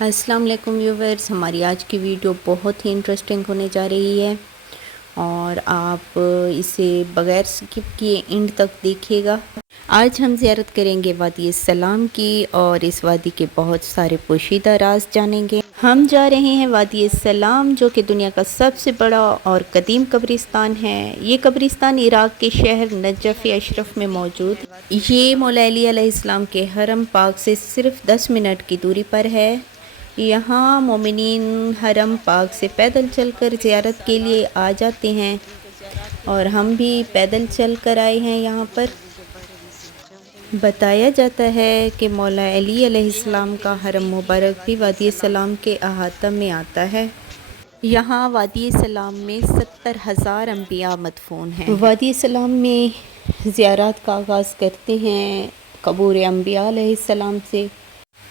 अस्सलाम वालेकुम व्यूवर्स, हमारी आज की वीडियो बहुत ही इंटरेस्टिंग होने जा रही है और आप इसे बग़ैर स्किप किए एंड तक देखिएगा। आज हम ज़ियारत करेंगे वादी सलाम की और इस वादी के बहुत सारे पोशीदा राज जानेंगे। हम जा रहे हैं वादी सलाम, जो कि दुनिया का सबसे बड़ा और कदीम कब्रिस्तान है। ये कब्रिस्तान इराक़ के शहर नजफ़ अशरफ में मौजूद है। ये मौला अली अलैहिस्सलाम के हरम पाक से सिर्फ 10 मिनट की दूरी पर है। यहाँ मोमिनीन हरम पाक से पैदल चलकर ज़ियारत के लिए आ जाते हैं और हम भी पैदल चल कर आए हैं। यहाँ पर बताया जाता है कि मौला अली अलैहिस्सलाम का हरम मुबारक भी वादी सलाम के अहाता में आता है। यहाँ वादी सलाम में 70,000 अम्बिया मदफून हैं। वादी सलाम में ज़ियारत का आगाज़ करते हैं कबूर अम्बिया अलैहिस्सलाम से।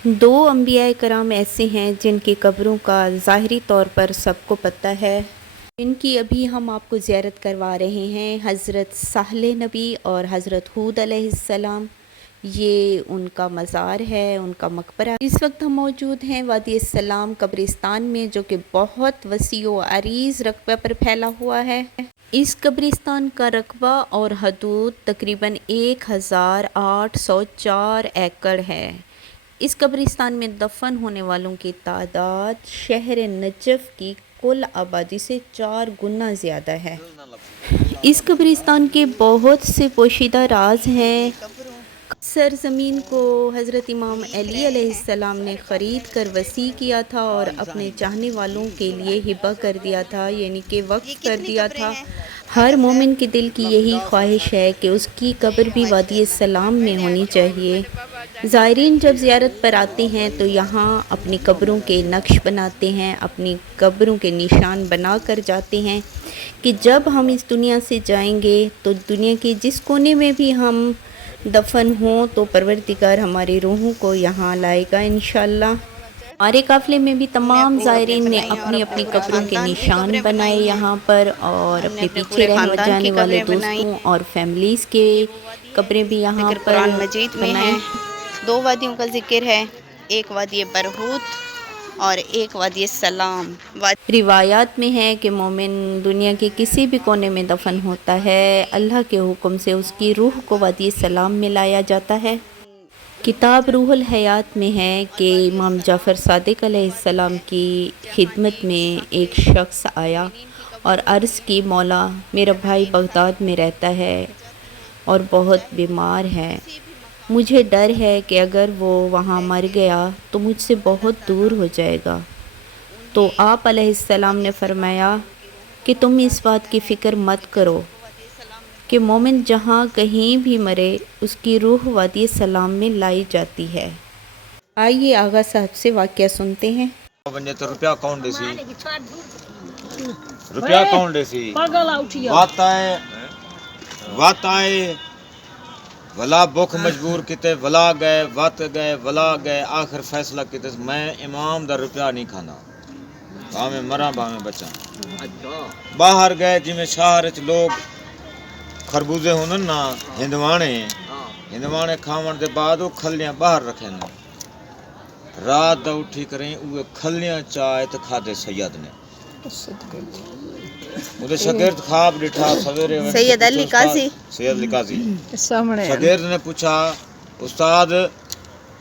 2 अम्बिया कराम ऐसे हैं जिनकी कब्रों का ज़ाहिरी तौर पर सबको पता है। इनकी अभी हम आपको ज़ियारत करवा रहे हैं, हज़रत सालेह नबी और हज़रत हूद अलैहिस्सलाम। ये उनका मज़ार है, उनका मकबरा। इस वक्त हम मौजूद हैं वादी सलाम कब्रिस्तान में, जो कि बहुत वसी व अरीज़ रकबे पर फैला हुआ है। इस कब्रिस्तान का रकबा और हदूद तकरीबन 1804 एकड़ है। इस कब्रिस्तान में दफन होने वालों की तादाद शहर नजफ़ की कुल आबादी से 4 गुना ज़्यादा है। इस कब्रिस्तान के बहुत से पोशीदा राज हैं। सरज़मीन को हज़रत इमाम अली अलैहिस्सलाम ने ख़रीद कर वसी किया था और अपने चाहने वालों के लिए हिबा कर दिया था, यानी कि वक्फ़ कर दिया था। हर मोमिन के दिल की यही ख्वाहिश है कि उसकी कब्र भी वादी सलाम में होनी चाहिए। ज़ायरीन जब ज़ियारत पर आते हैं तो यहाँ अपनी कब्रों के नक्श बनाते हैं, अपनी कब्रों के निशान बना कर जाते हैं कि जब हम इस दुनिया से जाएंगे तो दुनिया के जिस कोने में भी हम दफन हों तो परवरदिगार हमारी रूहों को यहाँ लाएगा इंशाअल्लाह। हमारे काफ़िले में भी तमाम ज़ायरीन ने अपनी अपनी कब्रों के निशान बनाए यहाँ पर, और अपने पीछे रहने जाने वाले दोस्तों और फैमिलीज़ के कब्रें भी यहाँ पर बनाई। 2 वादियों का जिक्र है, एक वादी बरहूत और एक वादी सलाम। रिवायात में है कि मोमिन दुनिया के किसी भी कोने में दफन होता है, अल्लाह के हुक्म से उसकी रूह को वादी सलाम में लाया जाता है। किताब रूहुल हयात में है कि इमाम जाफ़र सादिक अलैहिस्सलाम की खिदमत में एक शख्स आया और अर्ज़ की, मौला मेरा भाई बगदाद में रहता है और बहुत बीमार है। मुझे डर है कि अगर वो वहाँ मर गया तो मुझसे बहुत दूर हो जाएगा। तो आप अलैहिस्सलाम ने फरमाया कि तुम इस बात की फ़िक्र मत करो कि मोमिन जहाँ कहीं भी मरे उसकी रूह वादी सलाम में लाई जाती है। आइए आगा साहब से वाक़या सुनते हैं। तो रुपया कौन देसी, रुपया कौन देसी, वात आए वला भुख मजबूर किते, वला गए वत गए वला गए, आखिर फैसला किते मैं इमाम दा रुपया नहीं खाना, भावें मरा भावें बचा। बाहर गए जिमें शहर च लोग खरबूजे होने ना, हिंदवाने खावन दे बाद वो खलियां बाहर रखे ना, रात दा उठी करें उहे खलियां चाय ते खादे सैयद ने। उदे शागिर्द ख्वाब डिठा सवेरे सैयद अली काजी शागिर्द ने पूछा, उस्ताद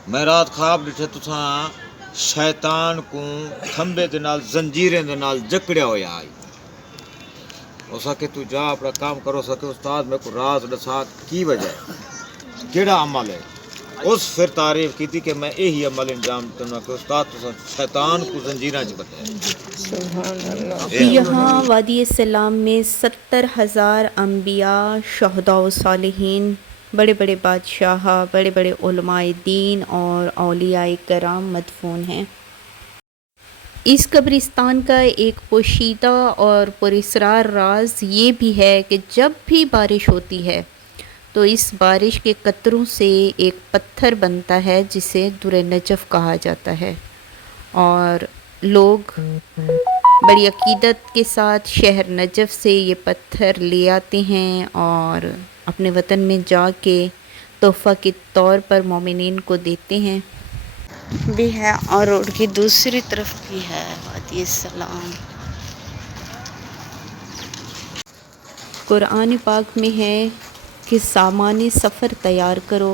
मैं रात ख्वाब डिठे तुसा शैतान को खंबे दे नाल जंजीरें दे नाल जकड़िया होया आई, हो सके तू जा अपना काम करो सके। उस्ताद मेरे को राज दसा की वजह केड़ा अमल है, उस फिर तारीफ की थी कि मैं यही अमल इंजाम करना कि उस्ताद तुसा शैतान को जंजीरां च बंधे। यहाँ वादी सलाम में 70,000 अम्बिया, शहदा व सालिहीन, बड़े बड़े बादशाह, बड़े बड़े उलमाए दीन और औलियाए कराम मदफून हैं। इस कब्रिस्तान का एक पोशीदा और पुरस्रार राज ये भी है कि जब भी बारिश होती है तो इस बारिश के कतरों से एक पत्थर बनता है जिसे दुर नजफ़ कहा जाता है, और लोग बड़ी अकीदत के साथ शहर नजफ़ से ये पत्थर ले आते हैं और अपने वतन में जाके तोहफ़ा के तौर पर मोमिनीन को देते हैं। بھی ہے اور روڈ کی دوسری طرف بھی ہے وادی السلام. قرآن پاک میں ہے کہ سامان سفر تیار کرو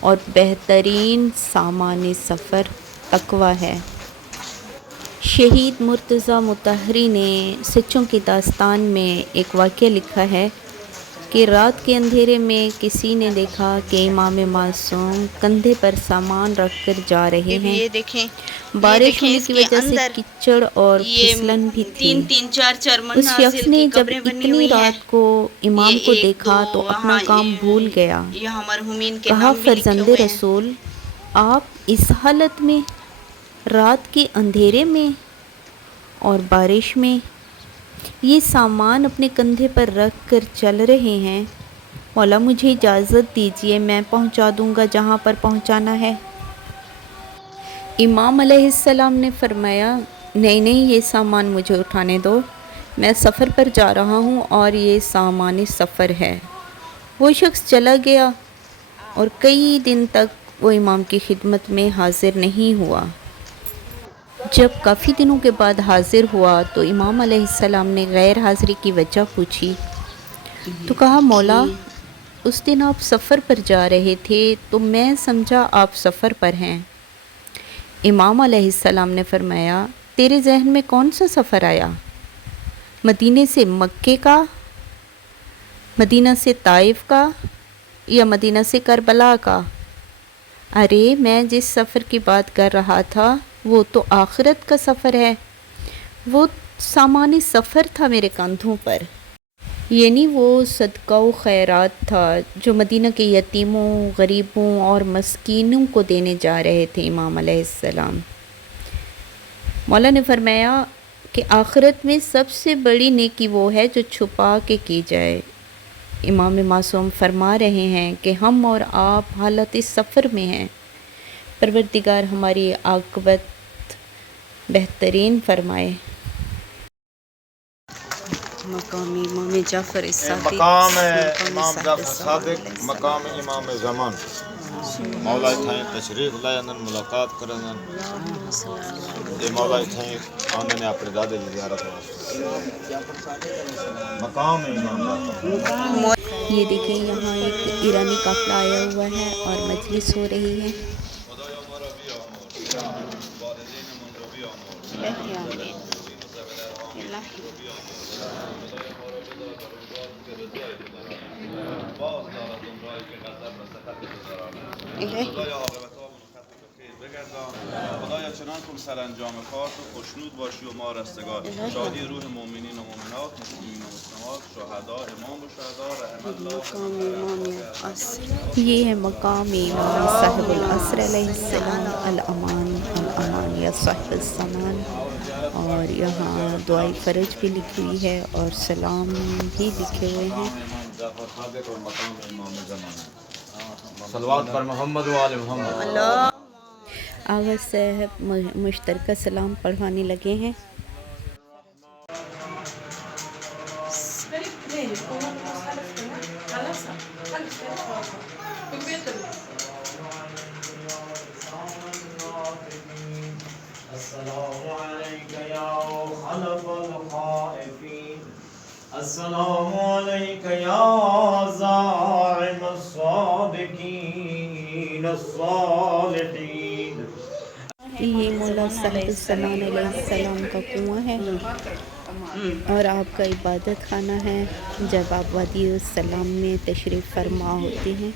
اور بہترین سامان سفر تقویٰ ہے. شہید مرتضیٰ مطہری نے سچوں کی داستان میں ایک واقعہ لکھا ہے کہ رات کے اندھیرے میں کسی نے دیکھا کہ امام معصوم کندھے پر سامان رکھ کر جا رہے ہیں. یہ دیکھیں بارش ہونے کی وجہ سے کچڑ اور پھسلن بھی تھی. تین چار اس شخص نے جب اتنی رات کو امام کو دیکھا تو اپنا کام بھول گیا. کہا فرزند رسول، آپ اس حالت میں رات کے اندھیرے میں اور بارش میں یہ سامان اپنے کندھے پر رکھ کر چل رہے ہیں؟ مولا مجھے اجازت دیجیے، میں پہنچا دوں گا جہاں پر پہنچانا ہے. امام علیہ السلام نے فرمایا، نہیں یہ سامان مجھے اٹھانے دو، میں سفر پر جا رہا ہوں اور یہ سامان سفر ہے. وہ شخص چلا گیا اور کئی دن تک وہ امام کی خدمت میں حاضر نہیں ہوا. جب کافی دنوں کے بعد حاضر ہوا تو امام علیہ السلام نے غیر حاضری کی وجہ پوچھی تو کہا، مولا اس دن آپ سفر پر جا رہے تھے تو میں سمجھا آپ سفر پر ہیں. امام علیہ السلام نے فرمایا، تیرے ذہن میں کون سا سفر آیا؟ مدینے سے مکے کا، مدینہ سے طائف کا یا مدینہ سے کربلا کا؟ ارے میں جس سفر کی بات کر رہا تھا وہ تو آخرت کا سفر ہے. وہ سامان سفر تھا میرے کندھوں پر، یعنی وہ صدقہ و خیرات تھا جو مدینہ کے یتیموں، غریبوں اور مسکینوں کو دینے جا رہے تھے امام علیہ السلام. مولا نے فرمایا کہ آخرت میں سب سے بڑی نیکی وہ ہے جو چھپا کے کی جائے. امام معصوم فرما رہے ہیں کہ ہم اور آپ حالت سفر میں ہیں. پروردگار ہماری عاقبت بہترین فرمائے. مقام امام جعفر الصادق، مقام امام جعفر صادق، مقام امام زمان. مولا تھائیں تشریف لائن ملاقات کرن اے مولا تھائیں آننے اپنے دادے کی زیارت مقام امام جعفر. یہ دیکھیں یہاں ایک ایرانی قافلہ آیا ہوا ہے اور مجلس ہو رہی ہے. خدایا چنان کن سرانجام کار تو خوشنود باشی و ما رستگار. شادی روح مومنین و مومنات، مسلمین و مسلمات، شهدا، امام و شهدا، رحم الله. یہ ہے مقام امام صاحب العصر علیہ السلام. الامان الامان یا صاحب الزمان. اور یہاں دعائے فرج بھی لکھی ہوئی ہے اور سلام بھی لکھے ہوئے ہیں. جعفر صادق اور مقام امام زمان. صلوات پر محمد و آل محمد. آغا صاحب مشترکہ سلام پڑھوانے لگے ہیں. السلام علیک یا خلف الخائفین، السلام علیک یا زاعم الصادقین الصالحین. یہ مولا صاحب السلام علیہ السلام کا کنواں ہے اور آپ کا عبادت خانہ ہے جب آپ وادی السلام میں تشریف فرما ہوتے ہیں.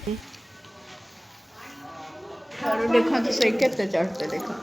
دیکھا تو صحیح کہتے چڑھتے دیکھا.